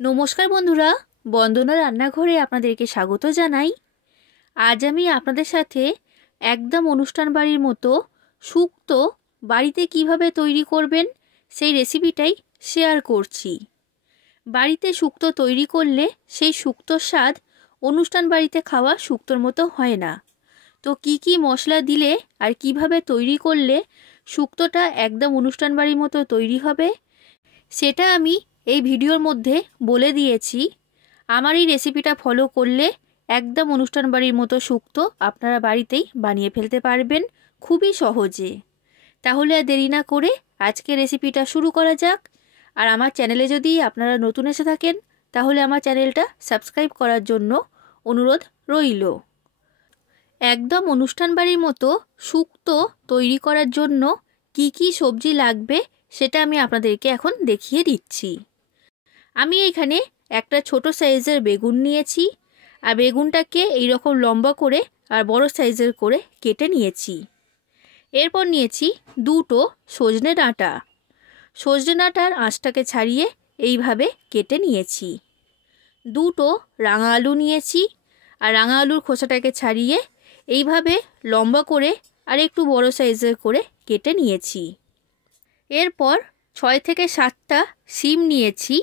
নমস্কার বন্ধুরা, বন্দনা রান্নাঘরে আপনাদেরকে স্বাগত জানাই। আজ আমি আপনাদের সাথে একদম অনুষ্ঠান বাড়ির মতো শুক্তো বাড়িতে কিভাবে তৈরি করবেন সেই রেসিপিটাই শেয়ার করছি। বাড়িতে শুক্তো তৈরি করলে সেই শুক্তোর স্বাদ অনুষ্ঠান বাড়িতে খাওয়া শুক্তোর মতো হয় না। তো কি মশলা দিলে আর কিভাবে তৈরি করলে শুক্তোটা একদম অনুষ্ঠান বাড়ির মতো তৈরি হবে সেটা আমি এই ভিডিওর মধ্যে বলে দিয়েছি। আমার এই রেসিপিটা ফলো করলে একদম অনুষ্ঠান বাড়ির মতো শুক্তো আপনারা বাড়িতেই বানিয়ে ফেলতে পারবেন খুবই সহজে। তাহলে আর দেরি না করে আজকে রেসিপিটা শুরু করা যাক। আর আমার চ্যানেলে যদি আপনারা নতুন এসে থাকেন তাহলে আমার চ্যানেলটা সাবস্ক্রাইব করার জন্য অনুরোধ রইল। একদম অনুষ্ঠান বাড়ির মতো শুক্তো তৈরি করার জন্য কি সবজি লাগবে সেটা আমি আপনাদেরকে এখন দেখিয়ে দিচ্ছি। আমি এখানে একটা ছোট সাইজের বেগুন নিয়েছি, আর বেগুনটাকে এইরকম লম্বা করে আর বড় সাইজের করে কেটে নিয়েছি। এরপর নিয়েছি দুটো সজনে ডাঁটা। সজনে ডাঁটার আঁশটাকে ছাড়িয়ে এইভাবে কেটে নিয়েছি। দুটো রাঙা আলু নিয়েছি, আর রাঙা আলুর খোসাটাকে ছাড়িয়ে এইভাবে লম্বা করে আর একটু বড় সাইজের করে কেটে নিয়েছি। এরপর 6 থেকে 7টা শিম নিয়েছি,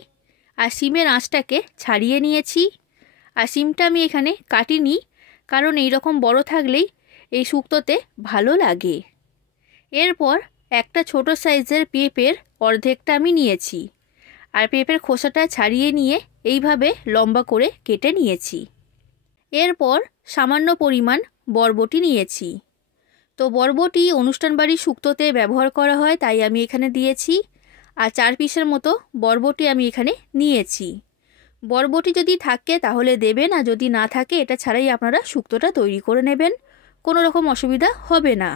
আর শিমের আঁশটাকে ছাড়িয়ে নিয়েছি। আর শিমটা আমি এখানে কাটিনি, কারণ এই রকম বড় থাকলেই এই শুক্তোতে ভালো লাগে। এরপর একটা ছোট সাইজের পেঁপের অর্ধেকটা আমি নিয়েছি, আর পেঁপের খোসাটা ছাড়িয়ে নিয়ে এইভাবে লম্বা করে কেটে নিয়েছি। এরপর সামান্য পরিমাণ বরবটি নিয়েছি। তো বরবটি অনুষ্ঠান বাড়ির শুক্তোতে ব্যবহার করা হয়, তাই আমি এখানে দিয়েছি। আর 4 পিসের মতো বরবটি আমি এখানে নিয়েছি। বরবটি যদি থাকে তাহলে দেবেন, আর যদি না থাকে এটা ছাড়াই আপনারা শুক্তোটা তৈরি করে নেবেন, কোনো রকম অসুবিধা হবে না।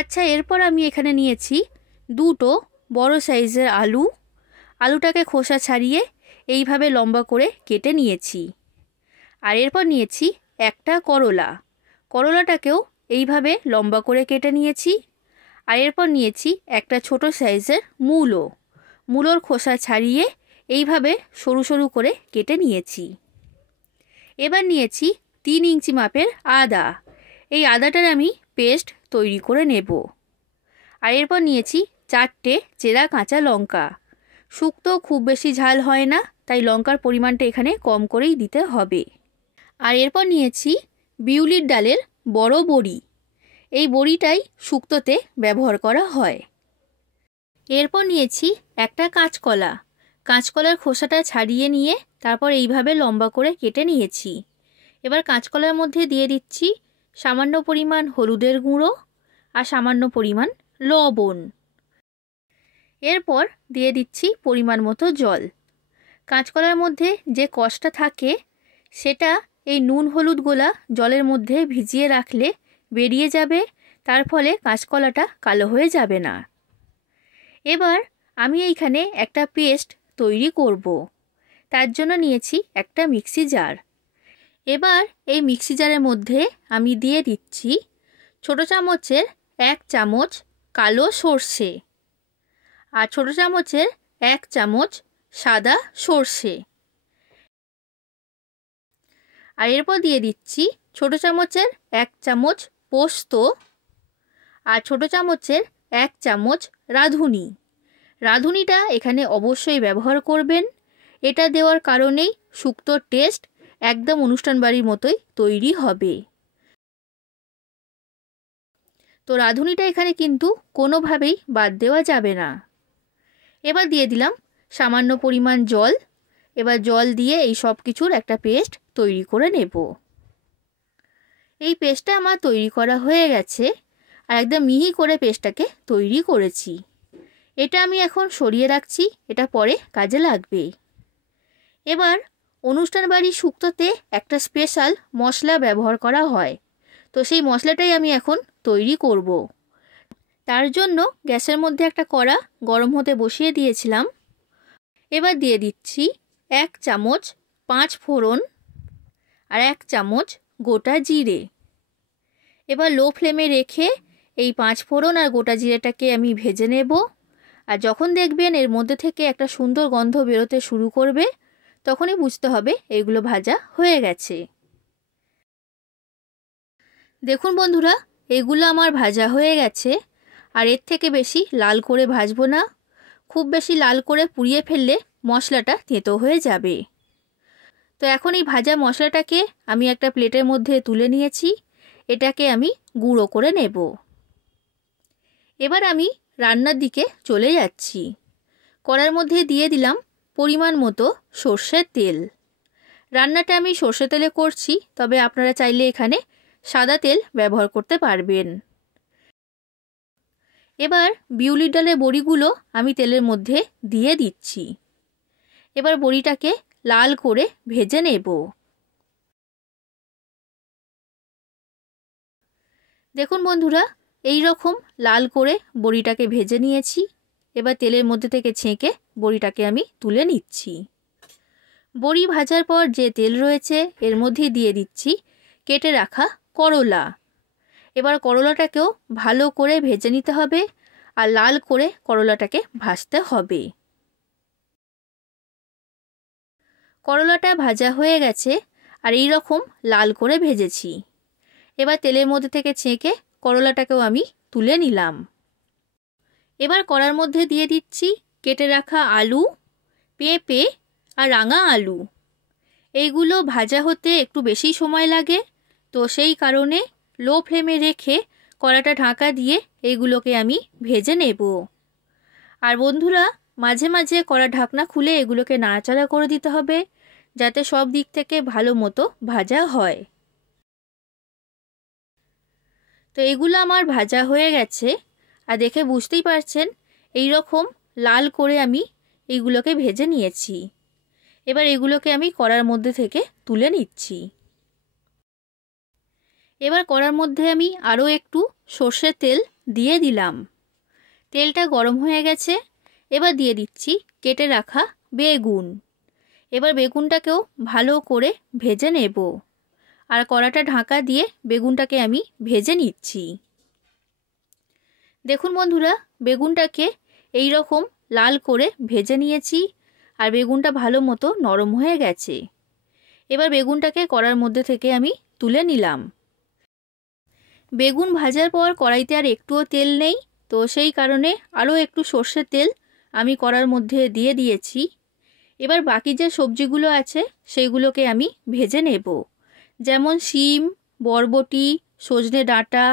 আচ্ছা, এরপর আমি এখানে নিয়েছি দুটো বড় সাইজের আলু। আলুটাকে খোসা ছাড়িয়ে এইভাবে লম্বা করে কেটে নিয়েছি। আর এরপর নিয়েছি একটা করলা। করলাটাকেও এইভাবে লম্বা করে কেটে নিয়েছি। আর এরপর নিয়েছি একটা ছোট সাইজের মূলো। মূলোর খোসা ছাড়িয়ে এইভাবে সরু সরু করে কেটে নিয়েছি। এবার নিয়েছি 3 ইঞ্চি মাপের আদা। এই আদাটার আমি পেস্ট তৈরি করে নেব। আর এরপর নিয়েছি 4টে চেরা কাঁচা লঙ্কা। শুক্তো খুব বেশি ঝাল হয় না, তাই লঙ্কার পরিমাণটা এখানে কম করেই দিতে হবে। আর এরপর নিয়েছি বিউলির ডালের বড় বড়ি। এই বড়িটাই শুক্তোতে ব্যবহার করা হয়। এরপর নিয়েছি একটা কাঁচকলা। কাঁচকলার খোসাটা ছাড়িয়ে নিয়ে তারপর এইভাবে লম্বা করে কেটে নিয়েছি। এবার কাঁচকলার মধ্যে দিয়ে দিচ্ছি সামান্য পরিমাণ হলুদের গুঁড়ো আর সামান্য পরিমাণ লবণ। এরপর দিয়ে দিচ্ছি পরিমাণ মতো জল। কাঁচকলার মধ্যে যে কষটা থাকে সেটা এই নুন হলুদ গোলা জলের মধ্যে ভিজিয়ে রাখলে বেরিয়ে যাবে, তার ফলে কাঁচকলাটা কালো হয়ে যাবে না। এবার আমি এইখানে একটা পেস্ট তৈরি করব। তার জন্য নিয়েছি একটা মিক্সি জার। এবার এই মিক্সি জারের মধ্যে আমি দিয়ে দিচ্ছি ছোট চামচের 1 চামচ কালো সর্ষে, আর ছোট চামচের 1 চামচ সাদা সর্ষে। আর এরপর দিয়ে দিচ্ছি ছোট চামচের 1 চামচ পোস্ত, আর ছোট চামচের 1 চামচ রাঁধুনি। রাঁধুনিটা এখানে অবশ্যই ব্যবহার করবেন। এটা দেওয়ার কারণেই শুক্তোর টেস্ট একদম অনুষ্ঠান বাড়ির মতোই তৈরি হবে। তো রাঁধুনিটা এখানে কিন্তু কোনোভাবেই বাদ দেওয়া যাবে না। এবার দিয়ে দিলাম সামান্য পরিমাণ জল। এবার জল দিয়ে এই সব কিছুর একটা পেস্ট তৈরি করে নেব। এই পেস্টটা আমার তৈরি করা হয়ে গেছে, আর একদম মিহি করে পেস্টটাকে তৈরি করেছি। এটা আমি এখন সরিয়ে রাখছি, এটা পরে কাজে লাগবে। এবার অনুষ্ঠান বাড়ির শুক্তোতে একটা স্পেশাল মশলা ব্যবহার করা হয়, তো সেই মশলাটাই আমি এখন তৈরি করব। তার জন্য গ্যাসের মধ্যে একটা কড়া গরম হতে বসিয়ে দিয়েছিলাম। এবার দিয়ে দিচ্ছি 1 চামচ 5 ফোড়ন আর 1 চামচ গোটা জিরে। এবার লো ফ্লেমে রেখে এই 5 ফোড়ন আর গোটা জিরেটাকে আমি ভেজে নেব। আর যখন দেখবেন এর মধ্যে থেকে একটা সুন্দর গন্ধ বেরোতে শুরু করবে, তখনই বুঝতে হবে এইগুলো ভাজা হয়ে গেছে। দেখুন বন্ধুরা, এগুলো আমার ভাজা হয়ে গেছে। আর এর থেকে বেশি লাল করে ভাজবো না। খুব বেশি লাল করে পুড়িয়ে ফেললে মশলাটা তেঁতো হয়ে যাবে। তো এখন এই ভাজা মশলাটাকে আমি একটা প্লেটের মধ্যে তুলে নিয়েছি। এটাকে আমি গুঁড়ো করে নেব। এবার আমি রান্নার দিকে চলে যাচ্ছি। কড়ার মধ্যে দিয়ে দিলাম পরিমাণ মতো সর্ষের তেল। রান্নাটা আমি সর্ষে তেলে করছি, তবে আপনারা চাইলে এখানে সাদা তেল ব্যবহার করতে পারবেন। এবার বিউলির ডালের বড়িগুলো আমি তেলের মধ্যে দিয়ে দিচ্ছি। এবার বড়িটাকে লাল করে ভেজে নেব। দেখুন বন্ধুরা, এই রকম লাল করে বড়িটাকে ভেজে নিয়েছি। এবার তেলের মধ্যে থেকে ছেঁকে বড়িটাকে আমি তুলে নিচ্ছি। বড়ি ভাজার পর যে তেল রয়েছে এর মধ্যে দিয়ে দিচ্ছি কেটে রাখা করলা। এবার করলাটাকেও ভালো করে ভেজে নিতে হবে আর লাল করে করলাটাকে ভাজতে হবে। করলাটা ভাজা হয়ে গেছে আর এই রকম লাল করে ভেজেছি। এবার তেলের মধ্যে থেকে ছেঁকে করলাটাকেও আমি তুলে নিলাম। এবার কড়ার মধ্যে দিয়ে দিচ্ছি কেটে রাখা আলু, পেঁপে আর রাঙা আলু। এইগুলো ভাজা হতে একটু বেশি সময় লাগে, তো সেই কারণে লো ফ্লেমে রেখে কড়াটা ঢাকা দিয়ে এইগুলোকে আমি ভেজে নেব। আর বন্ধুরা, মাঝে মাঝে কড়া ঢাকনা খুলে এগুলোকে নাড়াচাড়া করে দিতে হবে, যাতে সব দিক থেকে ভালো মতো ভাজা হয়। তো এগুলো আমার ভাজা হয়ে গেছে আর দেখে বুঝতেই পারছেন এই রকম লাল করে আমি এইগুলোকে ভেজে নিয়েছি। এবার এগুলোকে আমি কড়ার মধ্যে থেকে তুলে নিচ্ছি। এবার কড়ার মধ্যে আমি আরও একটু সর্ষের তেল দিয়ে দিলাম। তেলটা গরম হয়ে গেছে। এবার দিয়ে দিচ্ছি কেটে রাখা বেগুন। এবার বেগুনটাকেও ভালো করে ভেজে নেব আর কড়াটা ঢাকা দিয়ে বেগুনটাকে আমি ভেজে নিচ্ছি। দেখুন বন্ধুরা, বেগুনটাকে এই রকম লাল করে ভেজে নিয়েছি আর বেগুনটা ভালো মতো নরম হয়ে গেছে। এবার বেগুনটাকে কড়ার মধ্যে থেকে আমি তুলে নিলাম। বেগুন ভাজার পর কড়াইতে আর একটুও তেল নেই, তো সেই কারণে আরও একটু সর্ষের তেল আমি কড়ার মধ্যে দিয়ে দিয়েছি। এবার বাকি যে সবজিগুলো আছে সেইগুলোকে আমি ভেজে নেব, যেমন শিম, বরবটি, সজনে ডাঁটা,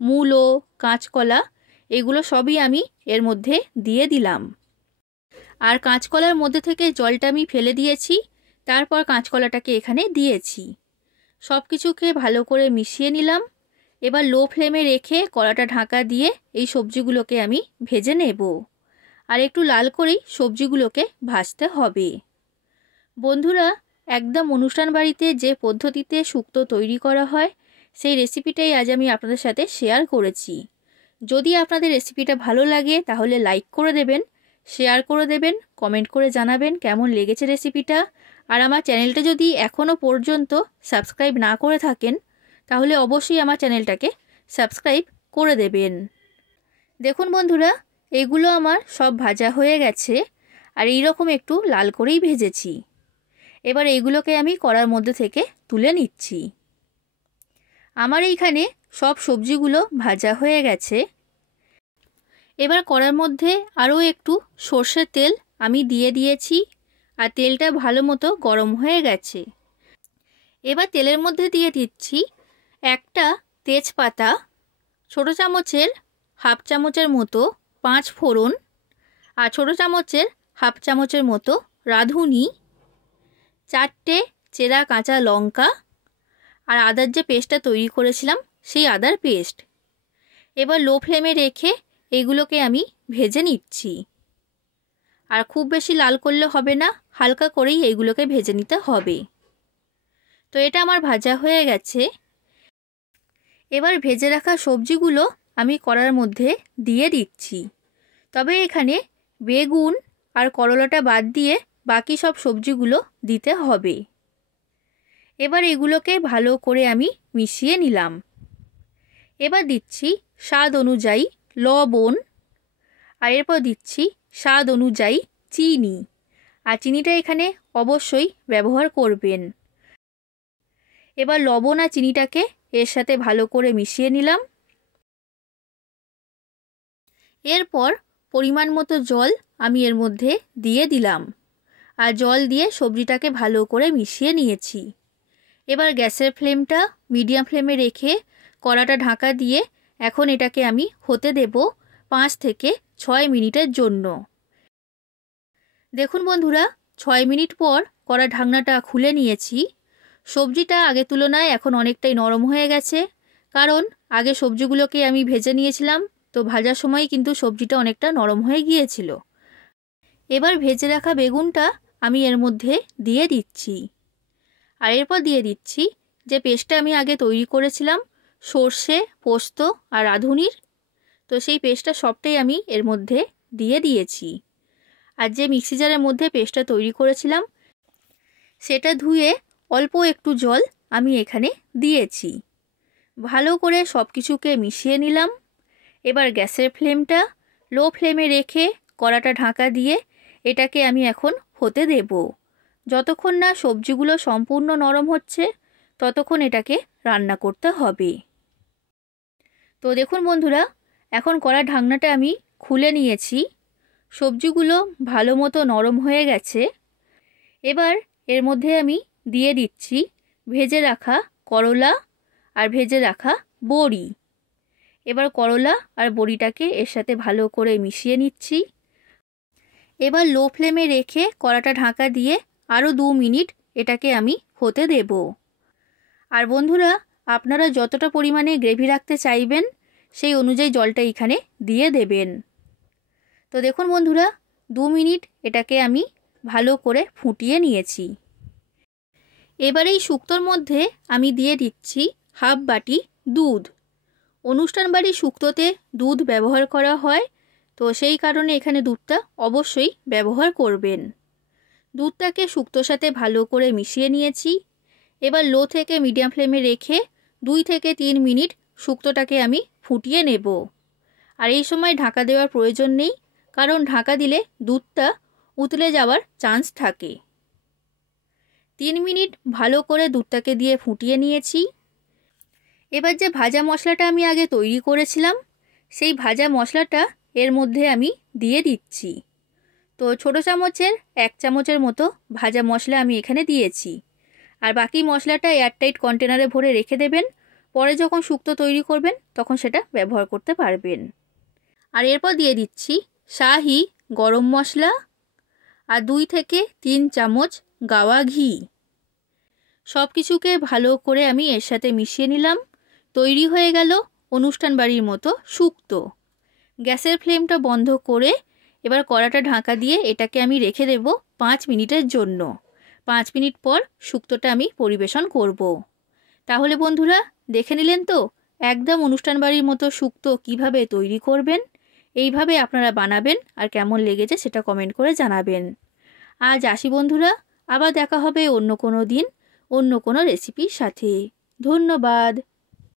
মূলো, কাঁচকলা, এগুলো সবই আমি এর মধ্যে দিয়ে দিলাম। আর কাঁচকলার মধ্যে থেকে জলটা আমি ফেলে দিয়েছি, তারপর কাঁচকলাটাকে এখানে দিয়েছি। সব কিছুকে ভালো করে মিশিয়ে নিলাম। এবার লো ফ্লেমে রেখে কড়াটা ঢাকা দিয়ে এই সবজিগুলোকে আমি ভেজে নেব আর একটু লাল করেই সবজিগুলোকে ভাজতে হবে। বন্ধুরা, একদম অনুষ্ঠান বাড়িতে যে পদ্ধতিতে শুক্তো তৈরি করা হয় সেই রেসিপিটাই আজ আমি আপনাদের সাথে শেয়ার করেছি। যদি আপনাদের রেসিপিটা ভালো লাগে তাহলে লাইক করে দেবেন, শেয়ার করে দেবেন, কমেন্ট করে জানাবেন কেমন লেগেছে রেসিপিটা। আর আমার চ্যানেলটা যদি এখনও পর্যন্ত সাবস্ক্রাইব না করে থাকেন তাহলে অবশ্যই আমার চ্যানেলটাকে সাবস্ক্রাইব করে দেবেন। দেখুন বন্ধুরা, এগুলো আমার সব ভাজা হয়ে গেছে আর এই রকম একটু লাল করেই ভেজেছি। এবার এইগুলোকে আমি কড়ার মধ্যে থেকে তুলে নিচ্ছি। আমার এইখানে সব সবজিগুলো ভাজা হয়ে গেছে। এবার কড়ার মধ্যে আরও একটু সর্ষের তেল আমি দিয়ে দিয়েছি আর তেলটা ভালো মতো গরম হয়ে গেছে। এবার তেলের মধ্যে দিয়ে দিচ্ছি একটা তেজপাতা, ছোটো চামচের হাফ চামচের মতো 5 ফোড়ন আর ছোটো চামচের হাফ চামচের মতো রাঁধুনি, 4টে চেরা কাঁচা লঙ্কা আর আদার যে পেস্টটা তৈরি করেছিলাম সেই আদার পেস্ট। এবার লো ফ্লেমে রেখে এইগুলোকে আমি ভেজে নিচ্ছি। আর খুব বেশি লাল করলে হবে না, হালকা করেই এইগুলোকে ভেজে নিতে হবে। তো এটা আমার ভাজা হয়ে গেছে। এবার ভেজে রাখা সবজিগুলো আমি কড়ার মধ্যে দিয়ে দিচ্ছি। তবে এখানে বেগুন আর করলাটা বাদ দিয়ে বাকি সব সবজিগুলো দিতে হবে। এবার এগুলোকে ভালো করে আমি মিশিয়ে নিলাম। এবার দিচ্ছি স্বাদ অনুযায়ী লবণ আর এরপর দিচ্ছি স্বাদ অনুযায়ী চিনি, আর চিনিটা এখানে অবশ্যই ব্যবহার করবেন। এবার লবণ আর চিনিটাকে এর সাথে ভালো করে মিশিয়ে নিলাম। এরপর পরিমাণ মতো জল আমি এর মধ্যে দিয়ে দিলাম, আর জল দিয়ে সবজিটাকে ভালো করে মিশিয়ে নিয়েছি। এবার গ্যাসের ফ্লেমটা মিডিয়াম ফ্লেমে রেখে কড়াটা ঢাকা দিয়ে এখন এটাকে আমি হতে দেব 5 থেকে 6 মিনিটের জন্য। দেখুন বন্ধুরা, 6 মিনিট পর কড়ার ঢাকনাটা খুলে নিয়েছি। সবজিটা আগের তুলনায় এখন অনেকটাই নরম হয়ে গেছে, কারণ আগে সবজিগুলোকে আমি ভেজে নিয়েছিলাম, তো ভাজার সময় কিন্তু সবজিটা অনেকটা নরম হয়ে গিয়েছিল। এবার ভেজে রাখা বেগুনটা আমি এর মধ্যে দিয়ে দিচ্ছি, আর এরপর দিয়ে দিচ্ছি যে পেস্টটা আমি আগে তৈরি করেছিলাম সর্ষে, পোস্ত আর রাঁধুনির, তো সেই পেস্টটা সবটাই আমি এর মধ্যে দিয়ে দিয়েছি। আর যে মিক্সি জারের মধ্যে পেস্টটা তৈরি করেছিলাম সেটা ধুয়ে অল্প একটু জল আমি এখানে দিয়েছি। ভালো করে সব কিছুকে মিশিয়ে নিলাম। এবার গ্যাসের ফ্লেমটা লো ফ্লেমে রেখে কড়াটা ঢাকা দিয়ে এটাকে আমি এখন হতে দেব। যতক্ষণ না সবজিগুলো সম্পূর্ণ নরম হচ্ছে ততক্ষণ এটাকে রান্না করতে হবে। তো দেখুন বন্ধুরা, এখন কড়ার ঢাকনাটা আমি খুলে নিয়েছি। সবজিগুলো ভালো মতো নরম হয়ে গেছে। এবার এর মধ্যে আমি দিয়ে দিচ্ছি ভেজে রাখা করলা আর ভেজে রাখা বড়ি। এবার করলা আর বড়িটাকে এর সাথে ভালো করে মিশিয়ে নিচ্ছি। এবার লো ফ্লেমে রেখে কড়াটা ঢাকা দিয়ে আরও 2 মিনিট এটাকে আমি হতে দেব। আর বন্ধুরা, আপনারা যতটা পরিমাণে গ্রেভি রাখতে চাইবেন সেই অনুযায়ী জলটা এখানে দিয়ে দেবেন। তো দেখুন বন্ধুরা, 2 মিনিট এটাকে আমি ভালো করে ফুটিয়ে নিয়েছি। এবার এই শুক্তোর মধ্যে আমি দিয়ে দিচ্ছি হাফ বাটি দুধ। অনুষ্ঠান বাড়ির শুক্তোতে দুধ ব্যবহার করা হয়, তো সেই কারণে এখানে দুধটা অবশ্যই ব্যবহার করবেন। দুধটাকে শুক্তোর সাথে ভালো করে মিশিয়ে নিয়েছি। এবার লো থেকে মিডিয়াম ফ্লেমে রেখে 2 থেকে 3 মিনিট শুক্তোটাকে আমি ফুটিয়ে নেব। আর এই সময় ঢাকা দেওয়ার প্রয়োজন নেই, কারণ ঢাকা দিলে দুধটা উতলে যাওয়ার চান্স থাকে। 3 মিনিট ভালো করে দুধটাকে দিয়ে ফুটিয়ে নিয়েছি। এবার যে ভাজা মশলাটা আমি আগে তৈরি করেছিলাম সেই ভাজা মশলাটা এর মধ্যে আমি দিয়ে দিচ্ছি। তো ছোটো চামচের 1 চামচের মতো ভাজা মশলা আমি এখানে দিয়েছি, আর বাকি মশলাটা এয়ারটাইট কন্টেনারে ভরে রেখে দেবেন। পরে যখন শুক্তো তৈরি করবেন তখন সেটা ব্যবহার করতে পারবেন। আর এরপর দিয়ে দিচ্ছি শাহি গরম মশলা আর 2 থেকে 3 চামচ গাওয়া ঘি। সব কিছুকে ভালো করে আমি এর সাথে মিশিয়ে নিলাম। তৈরি হয়ে গেল অনুষ্ঠান বাড়ির মতো শুক্তো। গ্যাসের ফ্লেমটা বন্ধ করে এবার কড়াটা ঢাকা দিয়ে এটাকে আমি রেখে দেব 5 মিনিটের জন্য। 5 মিনিট পর শুক্তোটা আমি পরিবেশন করব। তাহলে বন্ধুরা, দেখে নিলেন তো একদম অনুষ্ঠান বাড়ির মতো শুক্তো কিভাবে তৈরি করবেন। এইভাবে আপনারা বানাবেন, আর কেমন লেগেছে সেটা কমেন্ট করে জানাবেন। আজ আসি বন্ধুরা, আবার দেখা হবে অন্য কোনো দিন অন্য কোনো রেসিপির সাথে। ধন্যবাদ।